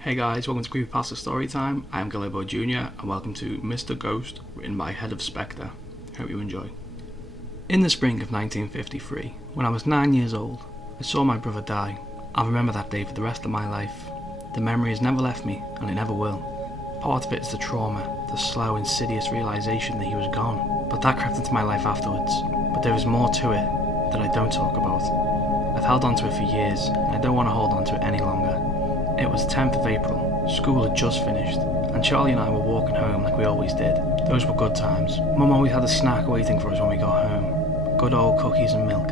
Hey guys, welcome to Creepypasta Storytime. I'm Gilloboijr Jr. and welcome to Mr. Ghost, written by Head of Spectre. Hope you enjoy. In the spring of 1953, when I was 9 years old, I saw my brother die. I'll remember that day for the rest of my life. The memory has never left me, and it never will. Part of it is the trauma, the slow, insidious realization that he was gone. But that crept into my life afterwards. But there is more to it that I don't talk about. I've held on to it for years, and I don't want to hold on to it any longer. It was 10th of April, school had just finished, and Charlie and I were walking home like we always did. Those were good times. Mum always had a snack waiting for us when we got home. Good old cookies and milk.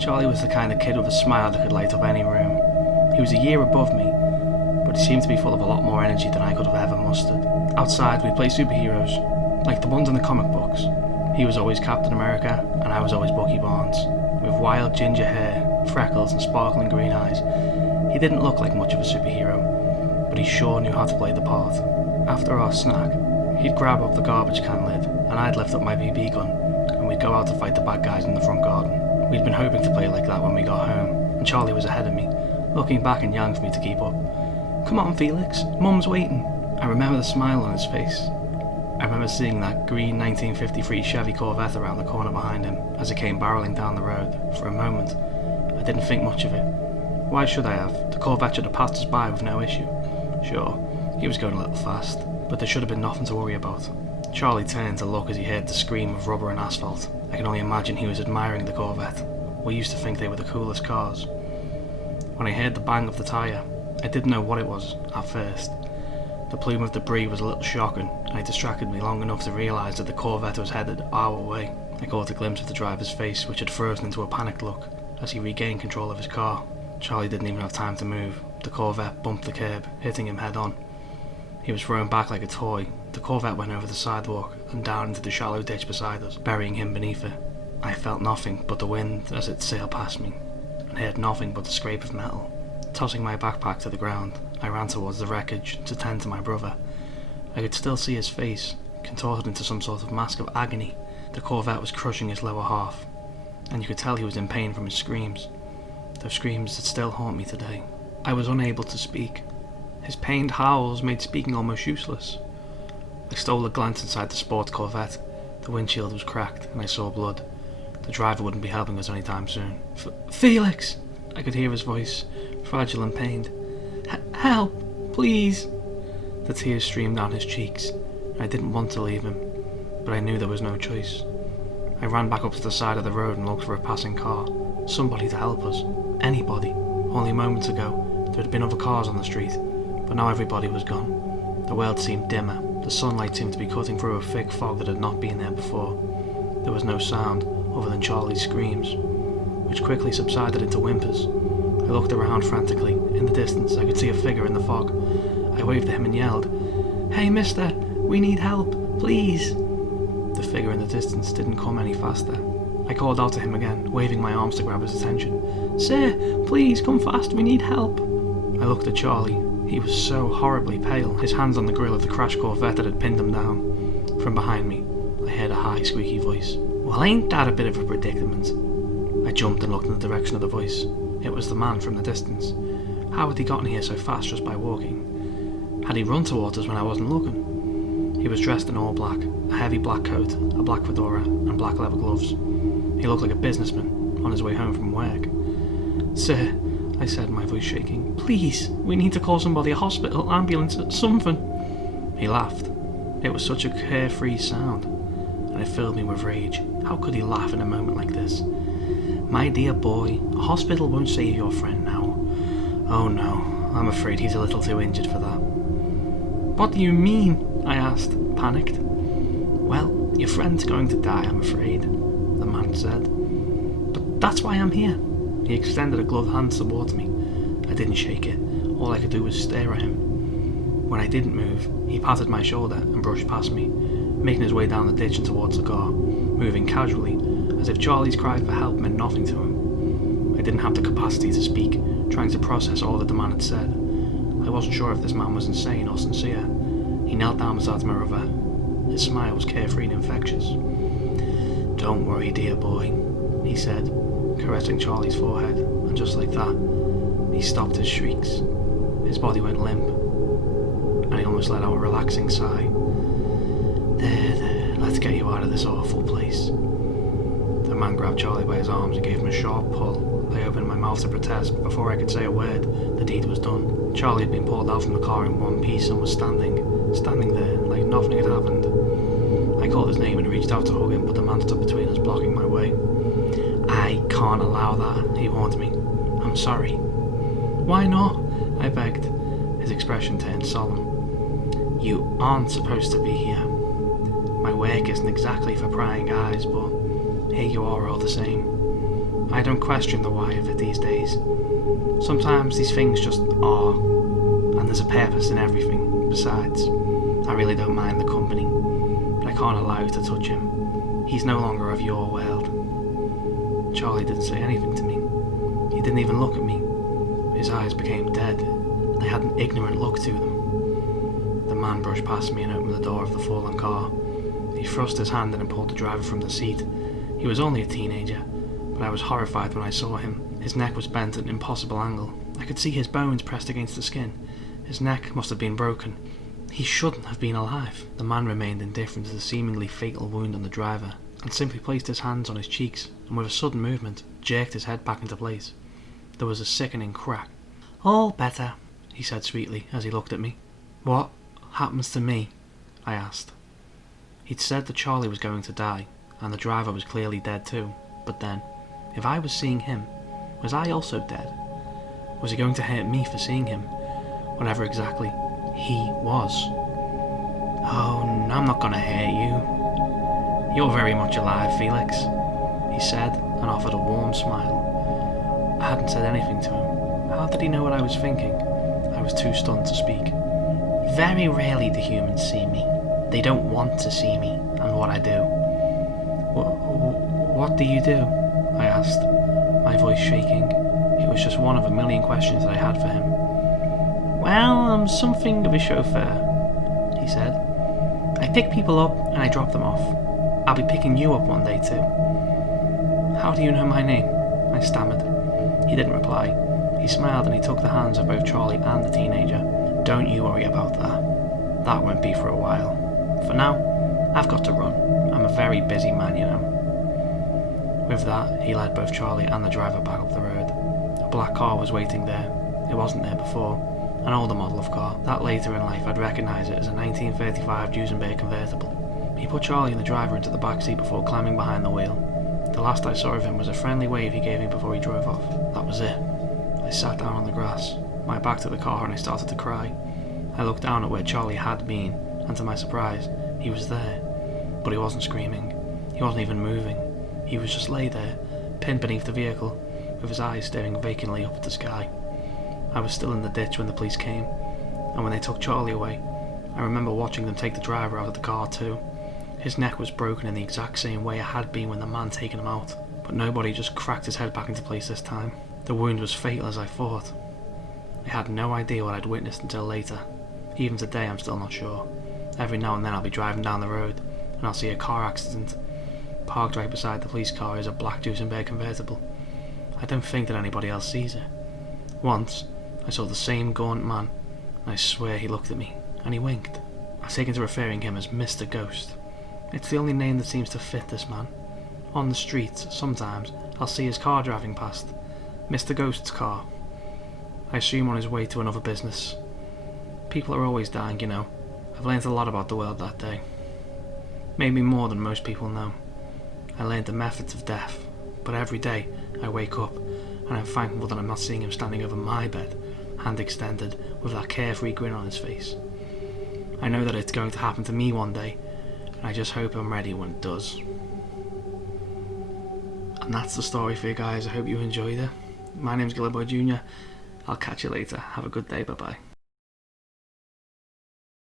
Charlie was the kind of kid with a smile that could light up any room. He was a year above me, but he seemed to be full of a lot more energy than I could have ever mustered. Outside we'd play superheroes, like the ones in the comic books. He was always Captain America, and I was always Bucky Barnes. With wild ginger hair, freckles and sparkling green eyes. He didn't look like much of a superhero, but he sure knew how to play the part. After our snack, he'd grab up the garbage can lid, and I'd lift up my BB gun, and we'd go out to fight the bad guys in the front garden. We'd been hoping to play like that when we got home, and Charlie was ahead of me, looking back and yelling for me to keep up. "Come on, Felix, Mum's waiting." I remember the smile on his face. I remember seeing that green 1953 Chevy Corvette around the corner behind him as it came barreling down the road. For a moment, I didn't think much of it. Why should I have? The Corvette should have passed us by with no issue. Sure, he was going a little fast, but there should have been nothing to worry about. Charlie turned to look as he heard the scream of rubber and asphalt. I can only imagine he was admiring the Corvette. We used to think they were the coolest cars. When I heard the bang of the tyre, I didn't know what it was at first. The plume of debris was a little shocking, and it distracted me long enough to realise that the Corvette was headed our way. I caught a glimpse of the driver's face, which had frozen into a panicked look as he regained control of his car. Charlie didn't even have time to move. The Corvette bumped the curb, hitting him head on. He was thrown back like a toy. The Corvette went over the sidewalk and down into the shallow ditch beside us, burying him beneath it. I felt nothing but the wind as it sailed past me, and heard nothing but the scrape of metal. Tossing my backpack to the ground, I ran towards the wreckage to tend to my brother. I could still see his face, contorted into some sort of mask of agony. The Corvette was crushing his lower half, and you could tell he was in pain from his screams. Those screams that still haunt me today. I was unable to speak. His pained howls made speaking almost useless. I stole a glance inside the sports Corvette. The windshield was cracked, and I saw blood. The driver wouldn't be helping us anytime soon. "Felix!" I could hear his voice, fragile and pained. "Help, please!" The tears streamed down his cheeks. I didn't want to leave him, but I knew there was no choice. I ran back up to the side of the road and looked for a passing car. Somebody to help us. Anybody. Only moments ago, there had been other cars on the street, but now everybody was gone. The world seemed dimmer. The sunlight seemed to be cutting through a thick fog that had not been there before. There was no sound other than Charlie's screams, which quickly subsided into whimpers. I looked around frantically. In the distance, I could see a figure in the fog. I waved to him and yelled, "Hey mister, we need help, please!" The figure in the distance didn't come any faster. I called out to him again, waving my arms to grab his attention. "Sir, please come fast, we need help!" I looked at Charlie. He was so horribly pale, his hands on the grille of the crashed Corvette that had pinned him down. From behind me, I heard a high, squeaky voice. "Well, ain't that a bit of a predicament?" I jumped and looked in the direction of the voice. It was the man from the distance. How had he gotten here so fast just by walking? Had he run towards us when I wasn't looking? He was dressed in all black, a heavy black coat, a black fedora, and black leather gloves. He looked like a businessman, on his way home from work. "Sir," I said, my voice shaking, "please, we need to call somebody, a hospital, ambulance, something." He laughed. It was such a carefree sound, and it filled me with rage. How could he laugh in a moment like this? "My dear boy, a hospital won't save your friend now. Oh no, I'm afraid he's a little too injured for that." "What do you mean?" I asked, panicked. "Well, your friend's going to die, I'm afraid," the man said. "But that's why I'm here." He extended a gloved hand towards me. I didn't shake it. All I could do was stare at him. When I didn't move, he patted my shoulder and brushed past me, making his way down the ditch and towards the car, moving casually, as if Charlie's cry for help meant nothing to him. I didn't have the capacity to speak, trying to process all that the man had said. I wasn't sure if this man was insane or sincere. He knelt down beside my brother. His smile was carefree and infectious. "Don't worry, dear boy," he said, caressing Charlie's forehead, and just like that, he stopped his shrieks. His His body went limp, and he almost let out a relaxing sigh. There, let's get you out of this awful place. The man grabbed Charlie by his arms and gave him a sharp pull. I opened my mouth to protest, but before I could say a word, the deed was done. Charlie had been pulled out from the car in one piece and was standing there, like nothing had happened. I called his name and reached out to hug him, but the man stood between us, blocking my way. I can't allow that, he warned me. I'm sorry. Why not? I begged. His expression turned solemn. You aren't supposed to be here. My work isn't exactly for prying eyes, but here you are all the same. I don't question the why of it these days. Sometimes these things just are, and there's a purpose in everything. Besides, I really don't mind the company, but I can't allow you to touch him. He's no longer of your world. Charlie didn't say anything to me. He didn't even look at me. His eyes became dead. They had an ignorant look to them. The man brushed past me and opened the door of the fallen car. He thrust his hand in and pulled the driver from the seat. He was only a teenager, but I was horrified when I saw him. His neck was bent at an impossible angle. I could see his bones pressed against the skin. His neck must have been broken. He shouldn't have been alive. The man remained indifferent to the seemingly fatal wound on the driver, and simply placed his hands on his cheeks, and with a sudden movement, jerked his head back into place. There was a sickening crack. All better, he said sweetly as he looked at me. What happens to me? I asked. He'd said that Charlie was going to die, and the driver was clearly dead too. But then, if I was seeing him, was I also dead? Was he going to hurt me for seeing him? Whatever exactly he was. Oh, I'm not going to hurt you. You're very much alive, Felix, he said, and offered a warm smile. I hadn't said anything to him. How did he know what I was thinking? I was too stunned to speak. Very rarely do humans see me. They don't want to see me, and what I do. What do you do? I asked, my voice shaking. It was just one of a million questions that I had for him. Well, I'm something of a chauffeur, he said. I pick people up and I drop them off. I'll be picking you up one day too. How do you know my name? I stammered. He didn't reply. He smiled and he took the hands of both Charlie and the teenager. Don't you worry about that. That won't be for a while. For now, I've got to run. I'm a very busy man, you know. With that, he led both Charlie and the driver back up the road. A black car was waiting there. It wasn't there before. An older model of car, that later in life I'd recognise it as a 1935 Duesenberg convertible. He put Charlie and the driver into the back seat before climbing behind the wheel. The last I saw of him was a friendly wave he gave me before he drove off. That was it. I sat down on the grass, my back to the car, and I started to cry. I looked down at where Charlie had been, and to my surprise, he was there. But he wasn't screaming. He wasn't even moving. He was just lay there, pinned beneath the vehicle, with his eyes staring vacantly up at the sky. I was still in the ditch when the police came, and when they took Charlie away, I remember watching them take the driver out of the car too. His neck was broken in the exact same way it had been when the man taken him out, but nobody just cracked his head back into place this time. The wound was fatal as I thought. I had no idea what I'd witnessed until later. Even today I'm still not sure. Every now and then I'll be driving down the road, and I'll see a car accident. Parked right beside the police car is a black Duesenberg convertible. I don't think that anybody else sees it. Once, I saw the same gaunt man, and I swear he looked at me, and he winked. I've taken to referring him as Mr. Ghost. It's the only name that seems to fit this man. On the streets, sometimes, I'll see his car driving past. Mr. Ghost's car. I assume on his way to another business. People are always dying, you know. I've learned a lot about the world that day. Maybe more than most people know. I learned the methods of death, but every day I wake up and I'm thankful that I'm not seeing him standing over my bed, hand extended, with that carefree grin on his face. I know that it's going to happen to me one day, and I just hope I'm ready when it does. And that's the story for you guys. I hope you enjoyed it. My name's Gilloboijr Jr. I'll catch you later. Have a good day. Bye bye.